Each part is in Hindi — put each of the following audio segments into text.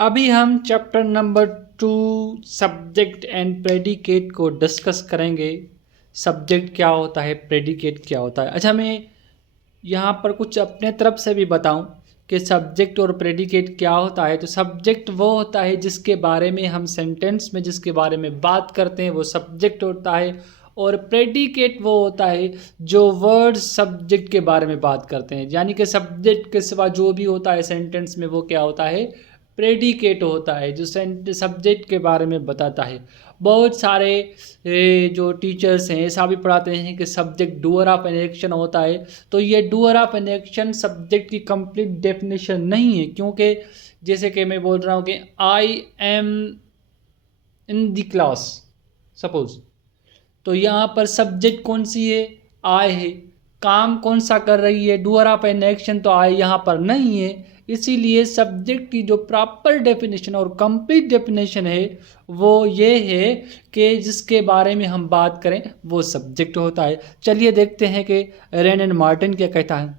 अभी हम chapter number 2 subject and predicate को डिस्कस करेंगे। सब्जेक्ट क्या होता है, प्रेडिकेट क्या होता है। अच्छा, मैं यहाँ पर कुछ अपने तरफ से भी बताऊं कि सब्जेक्ट और प्रेडिकेट क्या होता है। तो सब्जेक्ट वो होता है जिसके बारे में हम सेंटेंस में जिसके बारे में बात करते हैं, वो सब्जेक्ट होता है। और प्रेडिकेट वो होता है जो वर्ड सब्जेक्ट के बारे में बात करते हैं, यानी कि सब्जेक्ट के सिवा जो भी होता है सेंटेंस में वो क्या होता है, प्रेडिकेट होता है, जो सब्जेक्ट के बारे में बताता है। बहुत सारे जो टीचर्स हैं ऐसा भी पढ़ाते हैं कि subject doer of an action होता है। तो ये doer of an action subject की कंप्लीट डेफिनेशन नहीं है, क्योंकि जैसे कि मैं बोल रहा हूँ कि I am in the class suppose, तो यहाँ पर सब्जेक्ट कौन सी है, आई है। काम कौन सा कर रही है, डूअर ऑफ एन एक्शन, तो आई यहाँ पर नहीं है। इसीलिए सब्जेक्ट की जो प्रॉपर डेफिनेशन और कंप्लीट डेफिनेशन है वो ये है कि जिसके बारे में हम बात करें वो सब्जेक्ट होता है। चलिए देखते हैं कि रेन एंड मार्टिन क्या कहता है।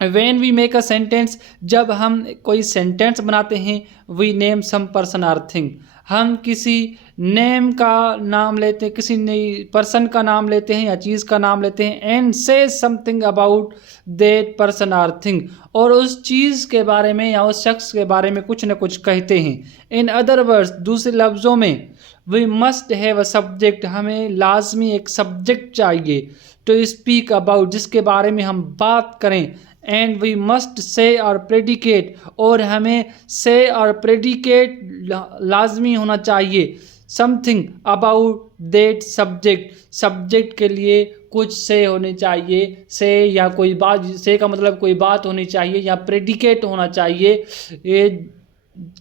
When we make a sentence, जब हम कोई सेंटेंस बनाते हैं, we name some person or thing, हम किसी नेम का नाम लेते हैं, किसी पर्सन का नाम लेते हैं या चीज़ का नाम लेते हैं, and say something about that person or thing, और उस चीज़ के बारे में या उस शख्स के बारे में कुछ न कुछ कहते हैं। इन अदर वर्ड्स, दूसरे लफ्ज़ों में, we must have a subject, हमें लाजमी एक सब्जेक्ट चाहिए टू स्पीक अबाउट, जिसके बारे में हम बात करें। एंड वी मस्ट से और प्रेडिकेट, और हमें से और प्रेडिकेट लाजमी होना चाहिए। Something about that subject, subject के लिए कुछ से होने चाहिए, से या कोई बात, से का मतलब कोई बात होनी चाहिए, या प्रेडिकेट होना चाहिए ये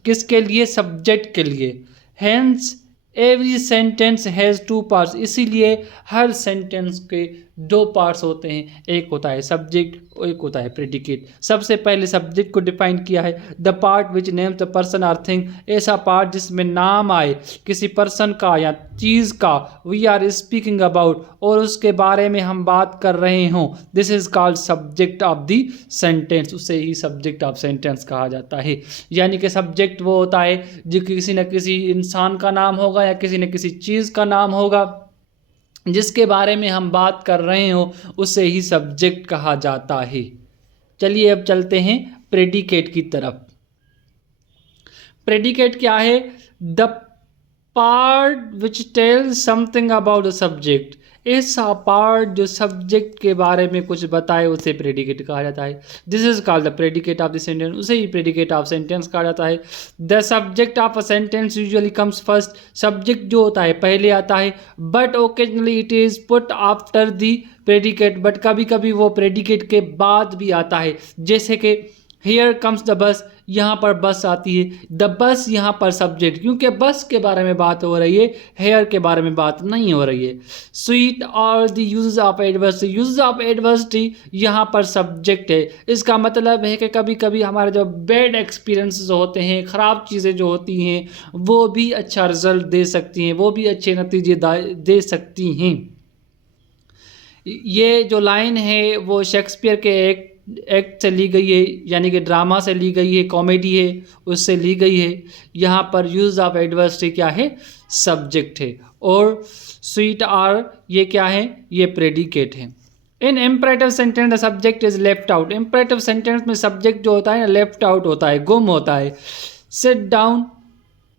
किसके लिए, सब्जेक्ट के लिए। Hence every sentence has two parts, इसीलिए हर सेंटेंस के दो पार्ट्स होते हैं, एक होता है सब्जेक्ट, एक होता है प्रेडिकेट। सबसे पहले सब्जेक्ट को डिफाइन किया है, the part which names the person or thing, ऐसा पार्ट जिसमें नाम आए किसी पर्सन का या चीज़ का, वी आर स्पीकिंग अबाउट, और उसके बारे में हम बात कर रहे हों, this is called subject of the sentence, उसे ही सब्जेक्ट ऑफ सेंटेंस कहा जाता है। यानी कि सब्जेक्ट वो होता है जो किसी न किसी इंसान का नाम होगा या किसी न किसी चीज़ का नाम होगा, जिसके बारे में हम बात कर रहे हो, उसे ही सब्जेक्ट कहा जाता है। चलिए अब चलते हैं प्रेडिकेट की तरफ। प्रेडिकेट क्या है, the part which tells something about the subject, ऐसा पार्ट जो सब्जेक्ट के बारे में कुछ बताए उसे प्रेडिकेट कहा जाता है। This is called the predicate of the sentence, उसे ही प्रेडिकेट ऑफ सेंटेंस कहा जाता है। The subject of a sentence usually comes first, subject जो होता है पहले आता है, but occasionally it is put after the predicate, but कभी कभी वो प्रेडिकेट के बाद भी आता है। जैसे कि हियर कम्स द बस, यहाँ पर बस आती है, द बस यहाँ पर सब्जेक्ट, क्योंकि बस के बारे में बात हो रही है, हेयर के बारे में बात नहीं हो रही है। स्वीट और the use of adversity, use of adversity यहाँ पर सब्जेक्ट है। इसका मतलब है कि कभी कभी हमारे जो बैड एक्सपीरियंसेस होते हैं, ख़राब चीज़ें जो होती हैं, वो भी अच्छा रिजल्ट दे सकती हैं, वो भी अच्छे नतीजे दे सकती हैं। ये जो लाइन है वो शेक्सपियर के एक्ट से ली गई है, यानी कि ड्रामा से ली गई है, कॉमेडी है उससे ली गई है। यहाँ पर यूज़ ऑफ एडवर्सिटी क्या है, सब्जेक्ट है, और स्वीट आर ये क्या है, ये प्रेडिकेट है। In imperative sentence the subject is left out, imperative sentence में सब्जेक्ट जो होता है ना लेफ्ट आउट होता है, गुम होता है। सिट डाउन,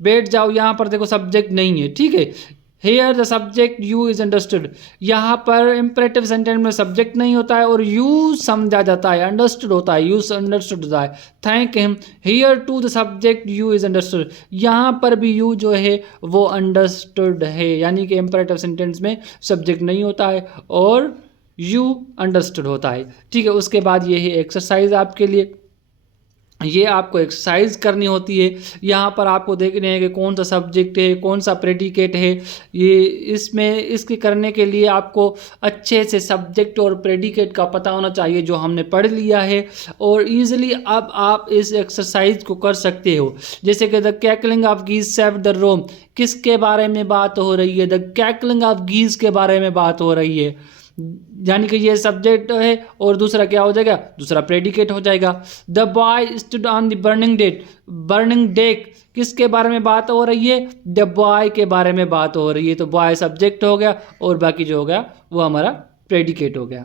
बैठ जाओ, यहाँ पर देखो सब्जेक्ट नहीं है, ठीक है। Here the subject you is understood, यहाँ पर इम्परेटिव सेंटेंस में सब्जेक्ट नहीं होता है और यू समझा जाता है, अंडरस्टूड होता है, यू अंडरस्टूड होता है। Thank him, here too the subject you is understood, यहाँ पर भी यू जो है वो अंडरस्टूड है, यानी कि इम्परेटिव सेंटेंस में सब्जेक्ट नहीं होता है और यू अंडरस्टूड होता है, ठीक है। उसके बाद ये है एक्सरसाइज आपके लिए, ये आपको एक्सरसाइज करनी होती है। यहाँ पर आपको देखने हैं कि कौन सा सब्जेक्ट है, कौन सा प्रेडिकेट है। ये इसके करने के लिए आपको अच्छे से सब्जेक्ट और प्रेडिकेट का पता होना चाहिए, जो हमने पढ़ लिया है, और ईजिली अब आप इस एक्सरसाइज को कर सकते हो। जैसे कि द कैकलिंग ऑफ गीज सेव्ड द रोम, किसके बारे में बात हो रही है, द कैकलिंग ऑफ गीज के बारे में बात हो रही है। यानी कि ये सब्जेक्ट है और दूसरा क्या हो जाएगा, दूसरा प्रेडिकेट हो जाएगा। The boy stood on the burning deck, burning deck किसके बारे में बात हो रही है, द बॉय के बारे में बात हो रही है, तो बॉय सब्जेक्ट हो गया और बाकी जो हो गया वो हमारा प्रेडिकेट हो गया।